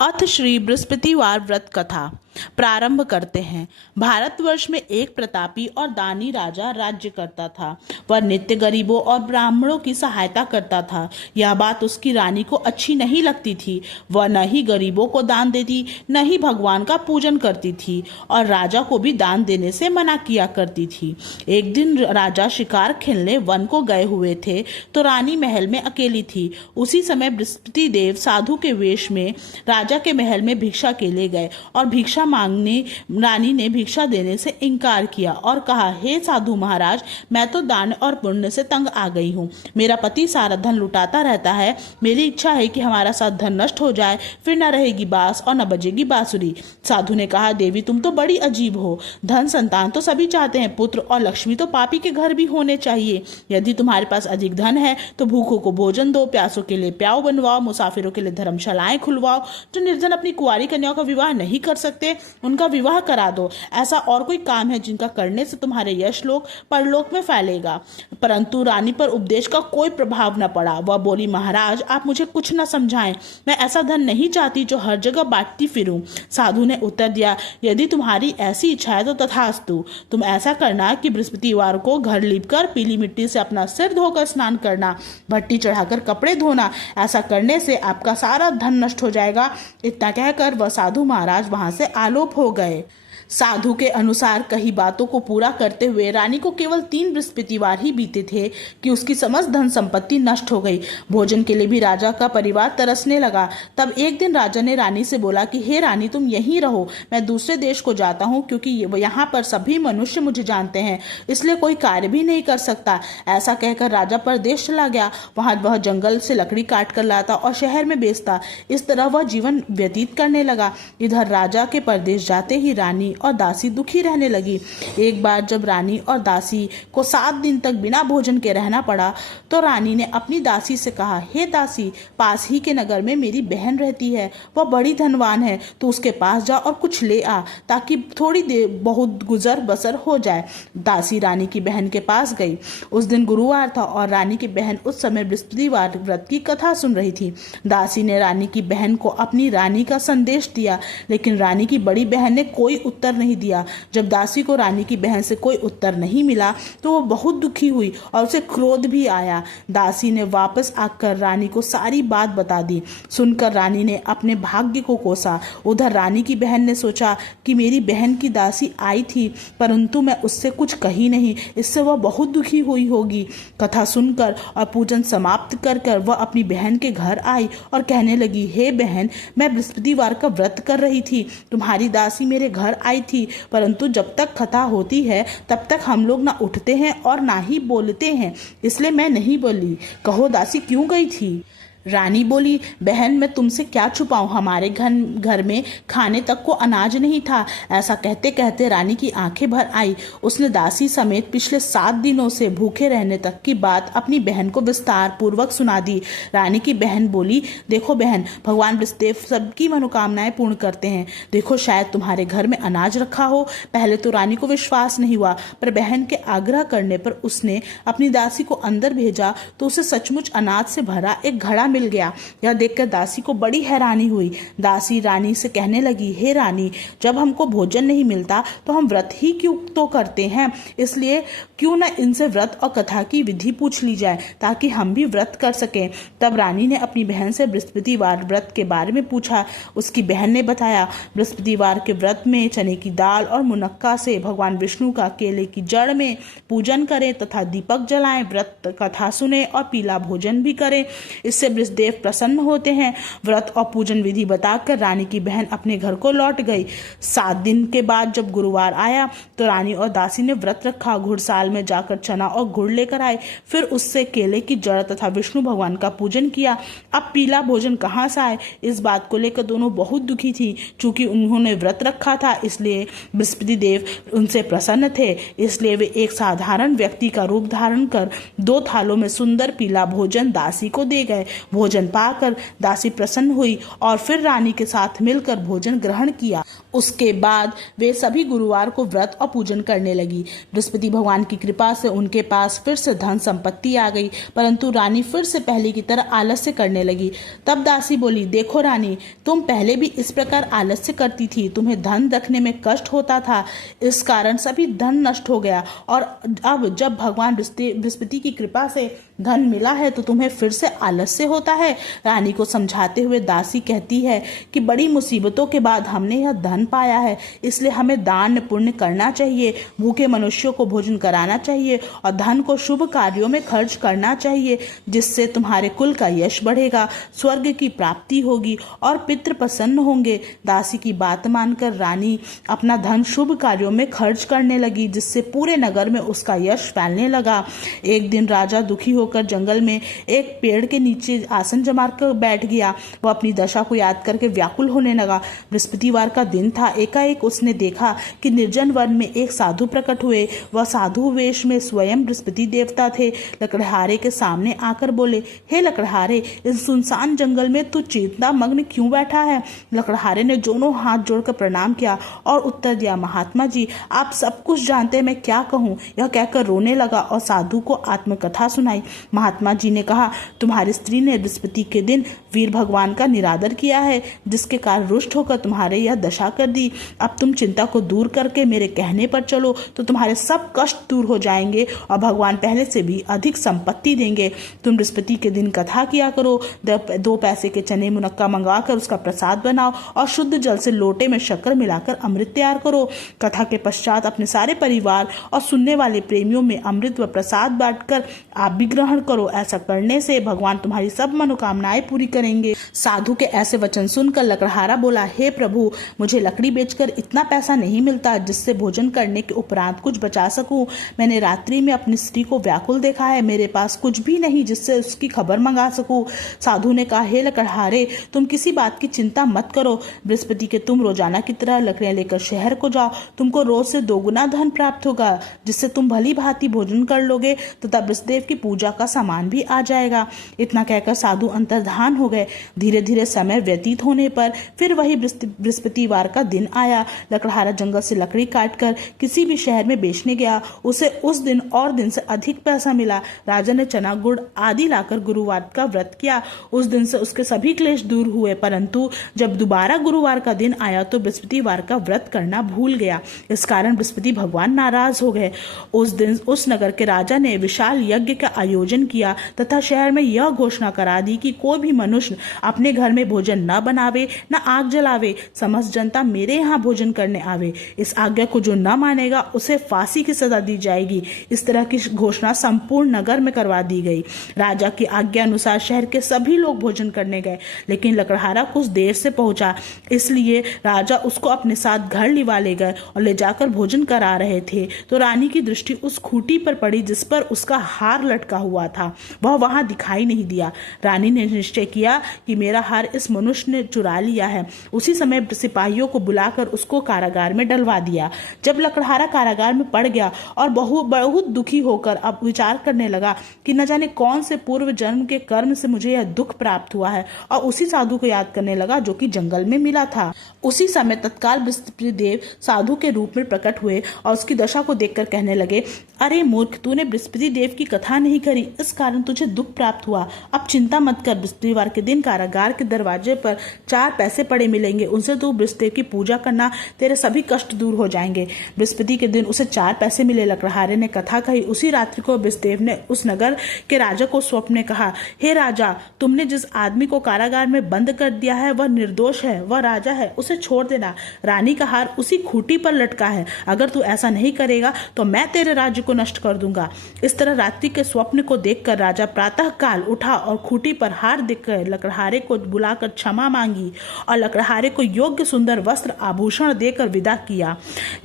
अथ श्री बृहस्पतिवार व्रत कथा प्रारंभ करते हैं। भारतवर्ष में एक प्रतापी और दानी राजा राज्य करता था। वह नित्य गरीबों और ब्राह्मणों की सहायता करता था। यह बात उसकी रानी को अच्छी नहीं लगती थी। वह न ही गरीबों को दान देती, न ही भगवान का पूजन करती थी और राजा को भी दान देने से मना किया करती थी। एक दिन राजा शिकार खेलने वन को गए हुए थे तो रानी महल में अकेली थी। उसी समय बृहस्पति देव साधु के वेश में राजा के महल में भिक्षा के लिए गए और भिक्षा मांगने रानी ने भिक्षा देने से इनकार किया और कहा, हे साधु महाराज, मैं तो दान और पुण्य से तंग आ गई हूँ। मेरा पति सारा धन लुटाता रहता है। मेरी इच्छा है कि हमारा साथ धन नष्ट हो जाए, फिर न रहेगी बांस और न बजेगी बांसुरी। साधु ने कहा, देवी तुम तो बड़ी अजीब हो। धन संतान तो सभी चाहते हैं, पुत्र और लक्ष्मी तो पापी के घर भी होने चाहिए। यदि तुम्हारे पास अधिक धन है तो भूखों को भोजन दो, प्यासों के लिए प्याऊ बनवाओ, मुसाफिरों के लिए धर्मशालाएं खुलवाओ। जो निर्धन अपनी कुंवारी कन्याओं का विवाह नहीं कर सकते उनका विवाह करा दो। ऐसा और कोई काम है जिनका करने से तुम्हारे यश लोक परलोक में फैलेगा। परंतु रानी पर उपदेश का कोई प्रभाव न पड़ा। वह बोली, महाराज आप मुझे कुछ न समझाएं। मैं ऐसा धन नहीं चाहती जो हर जगह बांटती फिरूं। साधु ने उत्तर दिया, यदि तुम्हारी ऐसी इच्छा है तो तथास्तु। तुम ऐसा करना कि बृहस्पतिवार को घर लीपकर पीली मिट्टी से अपना सिर धोकर स्नान करना, भट्टी चढ़ाकर कपड़े धोना। ऐसा करने से आपका सारा धन नष्ट हो जाएगा। इतना कहकर वह साधु महाराज वहां से आलोप हो गए। साधु के अनुसार कही बातों को पूरा करते हुए रानी को केवल 3 बृहस्पतिवार ही बीते थे कि उसकी समस्त धन संपत्ति नष्ट हो गई। भोजन के लिए भी राजा का परिवार तरसने लगा। तब एक दिन राजा ने रानी से बोला कि हे रानी, तुम यहीं रहो, मैं दूसरे देश को जाता हूँ, क्योंकि यहाँ पर सभी मनुष्य मुझे जानते हैं, इसलिए कोई कार्य भी नहीं कर सकता। ऐसा कहकर राजा परदेश चला गया। वहां वह जंगल से लकड़ी काट कर लाता और शहर में बेचता। इस तरह वह जीवन व्यतीत करने लगा। इधर राजा के परदेश जाते ही रानी और दासी दुखी रहने लगी। एक बार जब रानी और दासी को 7 दिन तक बिना भोजन के रहना पड़ा तो रानी ने अपनी दासी से कहा, हे दासी, पास ही के नगर में मेरी बहन रहती है, वह बड़ी धनवान है, तो उसके पास जा और कुछ ले आ, ताकि थोड़ी देर बहुत गुजर बसर हो जाए। दासी रानी की बहन के पास गई। उस दिन गुरुवार था और रानी की बहन उस समय बृहस्पतिवार व्रत की कथा सुन रही थी। दासी ने रानी की बहन को अपनी रानी का संदेश दिया, लेकिन रानी की बड़ी बहन ने कोई उत्तर नहीं दिया। जब दासी को रानी की बहन से कोई उत्तर नहीं मिला तो वो बहुत दुखी हुई और उसे क्रोध भी आया। दासी ने वापस आकर रानी को सारी बात बता दी। सुनकर रानी ने अपने भाग्य को कोसा। उधर रानी की बहन ने सोचा कि मेरी बहन की दासी आई थी, परंतु मैं उससे कुछ कही नहीं, इससे वह बहुत दुखी हुई होगी। कथा सुनकर और पूजन समाप्त कर वह अपनी बहन के घर आई और कहने लगी, हे बहन, मैं बृहस्पतिवार का व्रत कर रही थी, तुम्हारी दासी मेरे घर आई थी, परंतु जब तक कथा होती है तब तक हम लोग ना उठते हैं और ना ही बोलते हैं, इसलिए मैं नहीं बोली। कहो दासी क्यों गई थी? रानी बोली, बहन मैं तुमसे क्या छुपाऊं, हमारे घर में खाने तक को अनाज नहीं था। ऐसा कहते कहते रानी की आंखें भर आई। उसने दासी समेत पिछले 7 दिनों से भूखे रहने तक की बात अपनी बहन को विस्तार पूर्वक सुना दी। रानी की बहन बोली, देखो बहन, भगवान बृहस्पति सबकी मनोकामनाएं पूर्ण करते हैं। देखो शायद तुम्हारे घर में अनाज रखा हो। पहले तो रानी को विश्वास नहीं हुआ, पर बहन के आग्रह करने पर उसने अपनी दासी को अंदर भेजा तो उसे सचमुच अनाज से भरा एक घड़ा मिल गया। यह देखकर दासी को बड़ी हैरानी हुई। दासी रानी से कहने लगी, हे रानी, जब हमको भोजन नहीं मिलता तो हम व्रत ही क्यों तो करते हैं, इसलिए क्यों न इनसे व्रत और कथा की विधि पूछ ली जाए ताकि हम भी व्रत कर सकें। तब रानी ने अपनी बहन से बृहस्पतिवार व्रत के बारे में पूछा। उसकी बहन ने बताया, बृहस्पतिवार के व्रत में चने की दाल और मुनक्का से भगवान विष्णु का केले की जड़ में पूजन करें तथा दीपक जलाएं, व्रत कथा सुने और पीला भोजन भी करें, इससे बृहस्पति प्रसन्न होते हैं। व्रत और पूजन विधि बताकर रानी की बहन अपने घर को लौट गई। 7 दिन के बाद जब गुरुवार आया तो रानी और दासी ने व्रत रखा। घुड़साल में जाकर चना और गुड़ लेकर आए, फिर उससे केले की जड़ तथा विष्णु भगवान का पूजन किया। अब पीला भोजन कहाँ से आए, इस बात को लेकर दोनों बहुत दुखी थी। चूंकि उन्होंने व्रत रखा था इसलिए बृहस्पति देव उनसे प्रसन्न थे, इसलिए वे एक साधारण व्यक्ति का रूप धारण कर 2 थालों में सुंदर पीला भोजन दासी को दे गए। भोजन पाकर दासी प्रसन्न हुई और फिर रानी के साथ मिलकर भोजन ग्रहण किया। उसके बाद वे सभी गुरुवार को व्रत और पूजन करने लगी। बृहस्पति भगवान की कृपा से उनके पास फिर से धन संपत्ति आ गई, परंतु रानी फिर से पहले की तरह आलस्य करने लगी। तब दासी बोली, देखो रानी, तुम पहले भी इस प्रकार आलस्य करती थी, तुम्हें धन रखने में कष्ट होता था, इस कारण सभी धन नष्ट हो गया, और अब जब भगवान बृहस्पति की कृपा से धन मिला है तो तुम्हें फिर से आलस्य होता है। रानी को समझाते हुए दासी कहती है कि बड़ी मुसीबतों के बाद हमने यह धन पाया है, इसलिए हमें दान पुण्य करना चाहिए, भूखे मनुष्यों को भोजन कराना चाहिए और धन को शुभ कार्यों में खर्च करना चाहिए, जिससे तुम्हारे कुल का यश बढ़ेगा, स्वर्ग की प्राप्ति होगी और पितृ प्रसन्न होंगे। दासी की बात मानकर रानी अपना धन शुभ कार्यों में खर्च करने लगी, जिससे पूरे नगर में उसका यश फैलने लगा। एक दिन राजा दुखी होकर जंगल में एक पेड़ के नीचे आसन जमा कर बैठ गया। वह अपनी दशा को याद करके व्याकुल होने लगा। बृहस्पतिवार का दिन था। एकाएक उसने देखा कि निर्जन वन में एक साधु प्रकट हुए। वह साधु वेश में स्वयं बृहस्पति देवता थे। लकड़हारे के सामने आकर बोले, हे लकड़हारे, इस सुनसान जंगल में तू चिंता मग्न क्यों बैठा है? लकड़हारे ने दोनों हाथ जोड़कर प्रणाम किया और उत्तर दिया, महात्मा जी, आप सब कुछ जानते हैं, मैं क्या कहूँ? यह कहकर रोने लगा और साधु को आत्मकथा सुनाई। महात्मा जी ने कहा, तुम्हारी स्त्री ने बृहस्पति के दिन वीर भगवान का निरादर किया है, जिसके कारण रुष्ट होकर तुम्हारे यह दशा कर दी। अब तुम चिंता को दूर करके मेरे कहने पर चलो तो तुम्हारे सब कष्ट दूर हो जाएंगे और भगवान पहले से भी अधिक संपत्ति देंगे। तुम बृहस्पति के दिन कथा किया करो, 2 पैसे के चने मुनक्का मंगवाकर उसका प्रसाद बनाओ और शुद्ध जल से लोटे में शक्कर मिलाकर अमृत तैयार करो। कथा के पश्चात अपने सारे परिवार और सुनने वाले प्रेमियों में अमृत व प्रसाद बांटकर आप भी ग्रहण करो। ऐसा करने से भगवान तुम्हारी सब मनोकामनाएं पूरी करेंगे। साधु के ऐसे वचन सुनकर लकड़हारा बोला, हे प्रभु, मुझे लकड़ी बेचकर इतना पैसा नहीं मिलता जिससे भोजन करने के उपरांत कुछ बचा सकूं। मैंने रात्रि में अपनी स्त्री को व्याकुल देखा है, मेरे पास कुछ भी नहीं जिससे उसकी खबर मंगा सकूं। साधु ने कहा, हे लकड़हारे, तुम किसी बात की चिंता मत करो। बृहस्पति के तुम रोजाना की तरह लकड़ियां लेकर शहर को जाओ। तुमको रोज से 2 गुना धन प्राप्त होगा, जिससे तुम भली भांति भोजन कर लोगे तथा बृहस्पति की पूजा का सामान भी आ जाएगा। इतना कहकर साधु अंतर्धान हो गए। धीरे धीरे समय व्यतीत होने पर फिर वही बृहस्पतिवार का दिन आया। लकड़हारा जंगल से लकड़ी काटकर किसी भी शहर में बेचने गया। उसे उस दिन और दिन से अधिक पैसा मिला। राजा ने चना गुड़ आदि लाकर गुरुवार का व्रत किया। उस दिन से उसके सभी क्लेश दूर हुए, परंतु जब दोबारा गुरुवार का दिन आया तो बृहस्पतिवार का व्रत करना भूल गया। इस कारण बृहस्पति भगवान नाराज हो गए। उस दिन उस नगर के राजा ने विशाल यज्ञ का आयोजन किया तथा शहर में यह घोषणा करा दी कि कोई भी मनुष्य अपने घर में भोजन न बनावे, न आग जलावे, समस्त जनता मेरे यहाँ भोजन करने आवे। इस आज्ञा को जो न मानेगा उसे फांसी की सजा दी जाएगी। इस तरह की घोषणा संपूर्ण नगर में करवा दी गई। राजा की आज्ञा अनुसार शहर के सभी लोग भोजन करने गए, लेकिन लकड़हारा कुछ देर से पहुंचा, इसलिए राजा उसको अपने साथ घर लिवा ले गए और ले जाकर भोजन करा रहे थे तो रानी की दृष्टि उस खूंटी पर पड़ी जिस पर उसका हार लटका हुआ था। वह वहां दिखाई नहीं दिया। रानी ने निश्चय किया कि मेरा हार इस मनुष्य ने चुरा लिया है। उसी समय सिपाहियों को बुलाकर उसको कारागार में डलवा दिया। जब लकड़हारा कारागार में पड़ गया और बहुत दुखी होकर अब विचार करने लगा कि न जाने कौन से पूर्व जन्म के कर्म से मुझे यह दुख प्राप्त हुआ है, और उसी साधु को याद करने लगा जो कि जंगल में मिला था। उसी समय तत्काल बृहस्पति देव साधु के रूप में प्रकट हुए और उसकी दशा को देखकर कहने लगे, अरे मूर्ख, तूने बृहस्पति देव की कथा नहीं करी, इस कारण तुझे दुख प्राप्त हुआ। अब चिंता मत कर, बृहस्पतिवार के दिन कारागार के दरवाजे पर 4 पैसे पड़े मिलेंगे, उनसे तू बृहस्पति की पूजा करना, तेरे सभी कष्ट दूर हो जाएंगे। बृहस्पति के दिन उसे 4 पैसे मिले। लकड़हारे ने कथा कही। उसी रात्रि को बृहस्पति ने उस नगर के राजा को स्वप्न में कहा, हे राजा, तुमने जिस आदमी को कारागार में बंद कर दिया है वह निर्दोष है, वह राजा है, उसे छोड़ देना। रानी का हार उसी खूंटी पर लटका है। अगर तू ऐसा नहीं करेगा तो मैं तेरे राज्य को नष्ट कर दूंगा। इस तरह रात्रि के स्वप्न को देखकर राजा प्रातः काल उठा और खूंटी पर हार देखकर लकड़हारे को बुलाकर क्षमा मांगी और लकड़हारे को योग्य सुंदर वस्त्र आभूषण देकर विदा किया।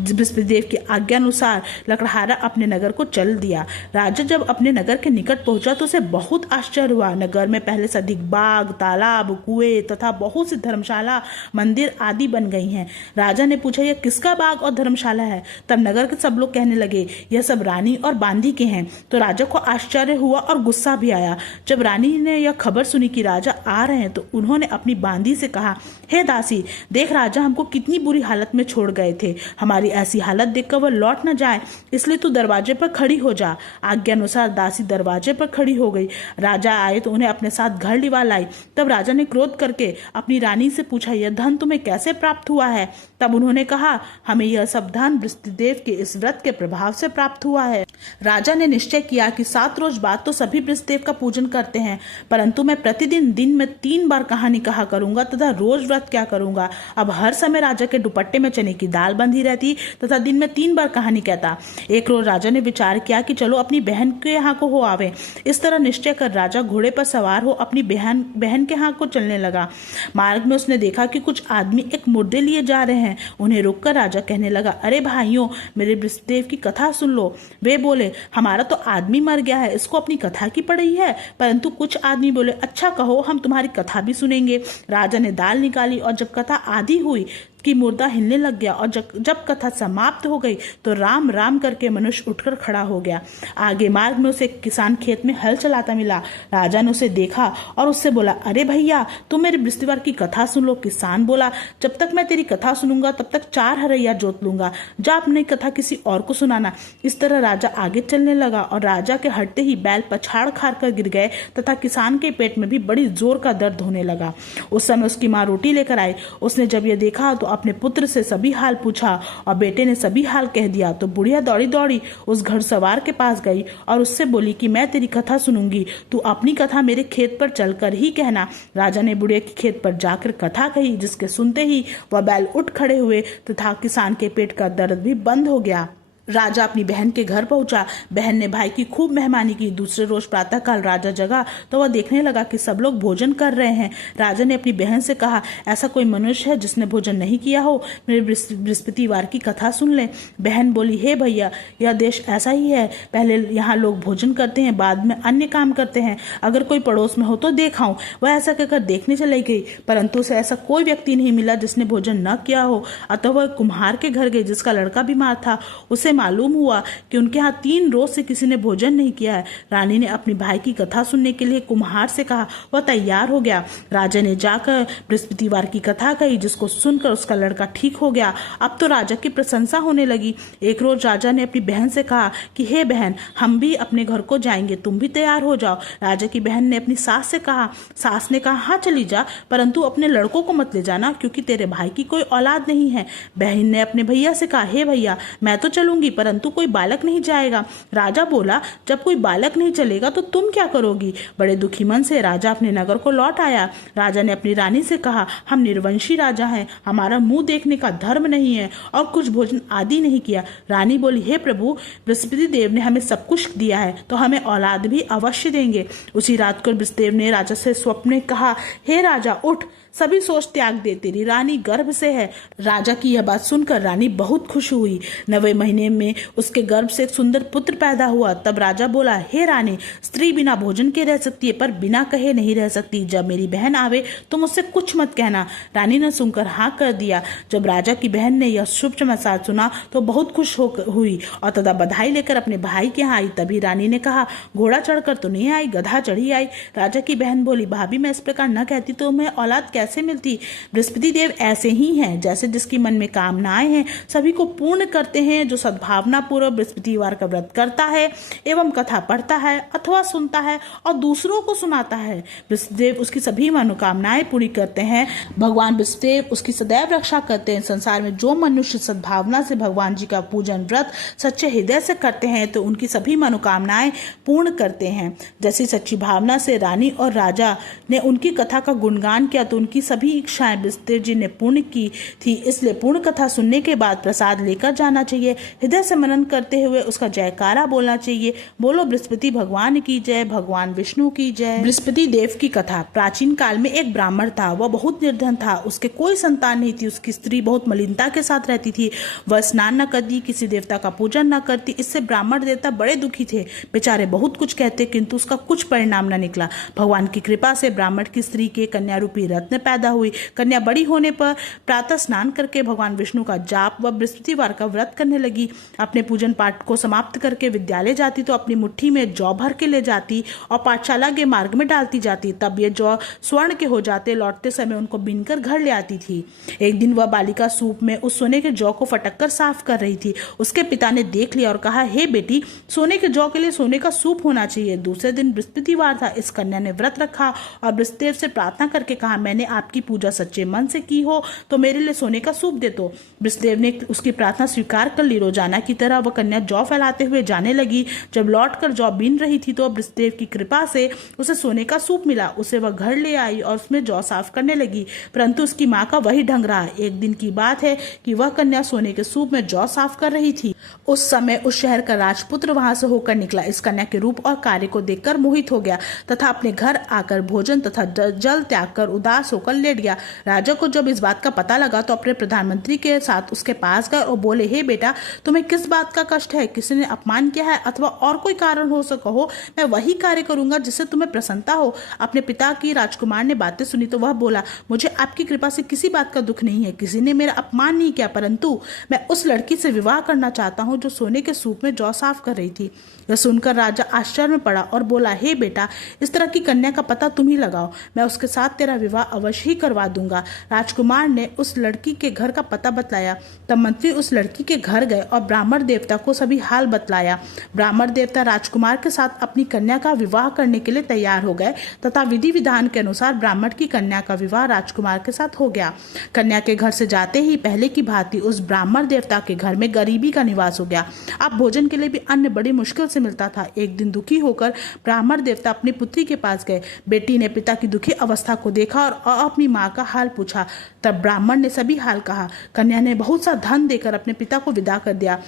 बृहस्पति देव की आज्ञा अनुसार लकड़हारा अपने नगर को चल दिया। राजा जब अपने नगर के निकट पहुंचा तो उसे बहुत आश्चर्य हुआ। नगर में पहले से अधिक बाग, तालाब, कुएं तथा बहुत सी धर्मशाला, मंदिर आदि बन गई हैं। राजा ने पूछा, यह किसका बाग और धर्मशाला है? तब नगर के सब लोग कहने लगे, यह सब रानी और बांदी के हैं। तो राजा को आश्चर्य हुआ और गुस्सा भी आया। जब रानी ने यह खबर सुनी कि राजा आ रहे हैं तो उन्होंने अपनी बांदी से कहा, हे दासी, देख राजा हमको हमको कितनी बुरी हालत में छोड़ गए थे। हमारी ऐसी हालत देखकर वह लौट न जाए, इसलिए तू दरवाजे पर खड़ी हो जा। आज्ञा अनुसार दासी दरवाजे पर खड़ी हो गई। राजा आए तो उन्हें अपने साथ घर लिवा लाई। तब राजा ने क्रोध करके अपनी रानी से पूछा, यह धन तुम्हें कैसे प्राप्त हुआ है? तब उन्होंने कहा, हमें यह सब धन बृहस्पतिदेव के इस व्रत के प्रभाव से प्राप्त हुआ है। राजा ने निश्चय किया कि 7 रोज बाद तो सभी बृहस्पतिदेव का पूजन करते हैं, परंतु मैं प्रतिदिन दिन में 3 बार कहानी कहा करूंगा तथा रोज व्रत क्या करूंगा। अब हर समय राजा के दुपट्टे में चने की दाल बंधी रहती तथा दिन में 3 बार कहानी कहता। एक रोज राजा ने विचार किया कि चलो अपनी बहन के यहाँ को हो आवे। इस तरह निश्चय कर राजा घोड़े पर सवार हो अपनी बहन के यहाँ को चलने लगा। मार्ग में उसने देखा कि कुछ आदमी एक मुर्दे लिए जा रहे हैं। उन्हें रोककर राजा कहने लगा, अरे भाइयों, मेरे बृहस्पतिदेव की कथा सुन लो। वे बोले, हमारा तो आदमी मर गया है, इसको अपनी कथा की पड़ी है। परंतु कुछ आदमी बोले, अच्छा कहो, हम तुम्हारी कथा भी सुनेंगे। राजा ने दाल निकाली और जब कथा आधी हुई कि मुर्दा हिलने लग गया और जब कथा समाप्त हो गई तो राम राम करके मनुष्य उठकर खड़ा हो गया। आगे मार्ग में उसे एक किसान खेत में हल चलाता मिला। राजा ने उसे देखा और उससे बोला, अरे भैया, तुम मेरे बृहस्पतिवार की कथा सुन लो। किसान बोला, जब तक मैं तेरी कथा सुनूंगा तब तक 4 हरैया जोत लूंगा। जा अपनी कथा किसी और को सुनाना। इस तरह राजा आगे चलने लगा और राजा के हटते ही बैल पछाड़ खार कर गिर गए तथा किसान के पेट में भी बड़ी जोर का दर्द होने लगा। उस समय उसकी माँ रोटी लेकर आई। उसने जब यह देखा तो अपने पुत्र से सभी हाल पूछा और बेटे ने सभी हाल कह दिया। तो बुढ़िया दौड़ी दौड़ी उस घड़सवार के पास गई और उससे बोली कि मैं तेरी कथा सुनूंगी, तू अपनी कथा मेरे खेत पर चलकर ही कहना। राजा ने बुढ़िया के खेत पर जाकर कथा कही, जिसके सुनते ही वह बैल उठ खड़े हुए तथा किसान के पेट का दर्द भी बंद हो गया। राजा अपनी बहन के घर पहुंचा। बहन ने भाई की खूब मेहमानी की। दूसरे रोज प्रातःकाल राजा जगा तो वह देखने लगा कि सब लोग भोजन कर रहे हैं। राजा ने अपनी बहन से कहा, ऐसा कोई मनुष्य है जिसने भोजन नहीं किया हो? मेरे बृहस्पतिवार की कथा सुन ले। बहन बोली, हे भैया, यह देश ऐसा ही है, पहले यहाँ लोग भोजन करते हैं, बाद में अन्य काम करते हैं। अगर कोई पड़ोस में हो तो देखाऊं। वह ऐसा कहकर देखने चली गई, परंतु उसे ऐसा कोई व्यक्ति नहीं मिला जिसने भोजन न किया हो। अतः वह कुम्हार के घर गई जिसका लड़का बीमार था। उसे मालूम हुआ कि उनके यहाँ 3 रोज से किसी ने भोजन नहीं किया है। रानी ने अपनी भाई की कथा सुनने के लिए कुम्हार से कहा। वह तैयार हो गया। राजा ने जाकर बृहस्पतिवार की कथा कही, जिसको सुनकर उसका लड़का ठीक हो गया। अब तो राजा की प्रशंसा होने लगी। एक रोज राजा ने अपनी बहन से कहा कि हे बहन, हम भी अपने घर को जाएंगे, तुम भी तैयार हो जाओ। राजा की बहन ने अपनी सास से कहा। सास ने कहा, हाँ चली जा, परंतु अपने लड़कों को मत ले जाना, क्योंकि तेरे भाई की कोई औलाद नहीं है। बहन ने अपने भैया से कहा, हे भैया, मैं तो चलूंगी, परंतु कोई बालक नहीं जाएगा। राजा बोला, जब कोई बालक नहीं चलेगा तो तुम क्या करोगी? बड़े दुखी मन से राजा अपने नगर को लौट आया। राजा ने अपनी रानी से कहा, हम निर्वंशी राजा हैं, हमारा मुंह देखने का धर्म नहीं है और कुछ भोजन आदि नहीं किया। रानी बोली, हे प्रभु, बृहस्पति देव ने हमें सब कुछ दिया है तो हमें औलाद भी अवश्य देंगे। उसी रात को बृहस्पति ने राजा से स्वप्न में कहा, हे राजा, उठ, सभी सोच त्याग दे, तेरी रानी गर्भ से है। राजा की यह बात सुनकर रानी बहुत खुश हुई। 9वें महीने में उसके गर्भ से एक सुंदर पुत्र पैदा हुआ। तब राजा बोला, हे रानी, स्त्री बिना भोजन के रह सकती है, पर बिना कहे नहीं रह सकती। जब मेरी बहन आवे तो मुझसे कुछ मत कहना। रानी ने सुनकर हाँ कर दिया। जब राजा की बहन ने यह शुभ समाचार सुना तो बहुत खुश हुई और तथा बधाई लेकर अपने भाई के यहाँ आई। तभी रानी ने कहा, घोड़ा चढ़कर तो नहीं आई, गधा चढ़ी आई। राजा की बहन बोली, भाभी, मैं इस प्रकार न कहती तो मैं औलाद कैसे मिलती? बृहस्पति देव ऐसे ही हैं, जैसे जिसकी मन में कामनाएं हैं सभी को पूर्ण करते हैं। जो सद्भावना पूर्वक बृहस्पतिवार का व्रत करता है एवं कथा पढ़ता है अथवा सुनता है और दूसरों को सुनाता है, बृहस्पति देव उसकी सभी मनोकामनाएं पूरी करते हैं। भगवान बृहस्पति देव उसकी सदैव रक्षा करते हैं। संसार में जो मनुष्य सद्भावना से भगवान जी का पूजन व्रत सच्चे हृदय से करते हैं तो उनकी सभी मनोकामनाएं पूर्ण करते हैं। जैसी सच्ची भावना से रानी और राजा ने उनकी कथा का गुणगान किया तो उनकी सभी इच्छाएं बृहस्पति जी ने पूर्ण की थी। इसलिए पूर्ण कथा सुनने के बाद प्रसाद लेकर जाना चाहिए। हृदय से मनन करते हुए उसका जयकारा बोलना चाहिए। बोलो बृहस्पति भगवान की जय, भगवान विष्णु की जय। बृहस्पति देव की कथा। प्राचीन काल में एक ब्राह्मण था। वह बहुत निर्धन था। उसके कोई संतान नहीं थी। उसकी स्त्री बहुत मलिनता के साथ रहती थी। वह स्नान न करती, किसी देवता का पूजन न करती। इससे ब्राह्मण देवता बड़े दुखी थे। बेचारे बहुत कुछ कहते किंतु उसका कुछ परिणाम न निकला। भगवान की कृपा से ब्राह्मण की स्त्री के कन्या रूपी रत्न पैदा हुई। कन्या बड़ी होने पर प्रातः स्नान करके भगवान विष्णु का जाप व बृहस्पतिवार का व्रत करने लगी। अपने पूजन पाठ को समाप्त करके विद्यालय जाती तो अपनी मुट्ठी में जौ भर के ले जाती और पाठशाला के मार्ग में डालती जाती। तब ये जौ स्वर्ण के हो जाते। लौटते समय उनको बीनकर घर ले आती थी। एक दिन वह बालिका सूप में उस सोने के जौ को फटक कर साफ कर रही थी। उसके पिता ने देख लिया और कहा, हे बेटी, सोने के जौ के लिए सोने का सूप होना चाहिए। दूसरे दिन बृहस्पतिवार था। इस कन्या ने व्रत रखा और बृहस्पति से प्रार्थना करके कहा, मैंने आपकी पूजा सच्चे मन से की हो तो मेरे लिए सोने का सूप दे दो। बृहस्पति ने उसकी प्रार्थना स्वीकार कर ली। रोजाना की तरह वह कन्या जौ फैलाते हुए जाने लगी। जब लौटकर जौ बीन रही थी तो बृहस्पति की कृपा से उसे सोने का सूप मिला। उसे वह घर ले आई और उसमें जौ साफ करने लगी, परंतु उसकी माँ का वही ढंग रहा। एक दिन की बात है कि वह कन्या सोने के सूप में जौ साफ कर रही थी। उस समय उस शहर का राजपुत्र वहां से होकर निकला। इस कन्या के रूप और कार्य को देखकर मोहित हो गया तथा अपने घर आकर भोजन तथा जल त्याग कर उदास होकर लेट गया। राजा को जब इस बात का पता लगा तो अपने प्रधानमंत्री के साथ उसके पास गए और बोले, हे बेटा, तुम्हें किस बात का कष्ट है? किसी ने अपमान किया है अथवा और कोई कारण हो सको हो? मैं वही कार्य करूंगा जिससे तुम्हें प्रसन्नता हो। अपने पिता की राजकुमार ने बातें सुनी तो वह बोला, मुझे आपकी कृपा से किसी बात का दुख नहीं है। किसी ने मेरा अपमान नहीं किया, परंतु मैं उस लड़की से विवाह करना चाहता हूँ जो सोने के सूप में जौ साफ कर रही थी। यह सुनकर राजा आश्चर्य में पड़ा और बोला, हे बेटा, इस तरह की कन्या का पता तुम ही लगाओ। मैं उसके साथ तेरा विवाह अवश्य ही करवा दूंगा। राजकुमार ने उस लड़की के घर का पता बतलाया। तब मंत्री उस लड़की के घर गए और ब्राह्मण देवता को सभी हाल बतलाया। ब्राह्मण देवता राजकुमार के साथ अपनी कन्या का विवाह करने के लिए तैयार हो गए तथा विधि विधान के अनुसार ब्राह्मण की कन्या का विवाह राजकुमार के साथ हो गया। कन्या के घर से जाते ही पहले की भांति उस ब्राह्मण देवता के घर में गरीबी का निवास हो गया। अब भोजन के लिए भी अन्न बड़ी मुश्किल से मिलता था। एक दिन दुखी होकर ब्राह्मण देवता अपनी पुत्री के पास गए। बेटी ने पिता की दुखी अवस्था को देखा और अपनी माँ का हाल पूछा। तब ब्राह्मण ने सभी हाल कहा। कन्या ने बहुत सा धन देकर अपने पिता को विदा कर दिया।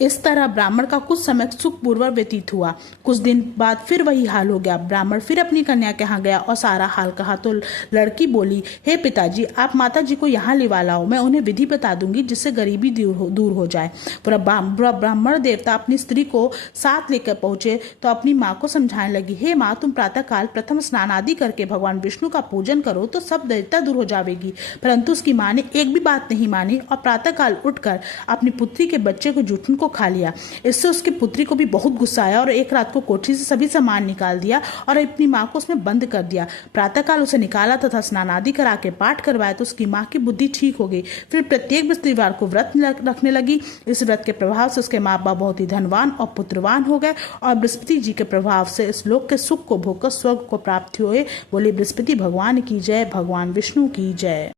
इस तरह ब्राह्मण का कुछ समय सुखपूर्वक व्यतीत हुआ। कुछ दिन बाद फिर वही हाल हो गया। ब्राह्मण फिर अपनी कन्या के यहाँ गया और सारा हाल कहा तो लड़की बोली, हे पिताजी, आप माता जी को यहाँ लिवा लाओ, मैं उन्हें विधि बता दूंगी जिससे गरीबी दूर हो जाए। ब्राह्मण देवता अपनी स्त्री को साथ लेकर पहुंचे तो अपनी माँ को समझाने लगी, हे माँ, तुम प्रातः काल प्रथम स्नान आदि करके भगवान विष्णु का पूजन करो तो सब दैत्यता दूर हो जाएगी। परंतु उसकी माँ ने एक भी बात नहीं मानी और प्रातः काल उठकर अपनी पुत्री के बच्चे को जूठन को खा लिया। इससे उसकी पुत्री को भी बहुत गुस्सा आया और एक रात को कोठरी से सभी सामान निकाल दिया और अपनी माँ को उसमें बंद कर दिया। प्रातःकाल उसे निकाला तथा स्नान आदि करा के पाठ करवाया तो उसकी माँ की बुद्धि ठीक हो गई। फिर प्रत्येक बृहस्पतिवार को व्रत रखने लगी। इस व्रत के प्रभाव से उसके माँ बाप बहुत ही धनवान और पुत्रवान हो गए और बृहस्पति जी के प्रभाव से इस लोक के सुख को भोगकर स्वर्ग को प्राप्त हुए। बोले बृहस्पति भगवान की जय, भगवान विष्णु की जय।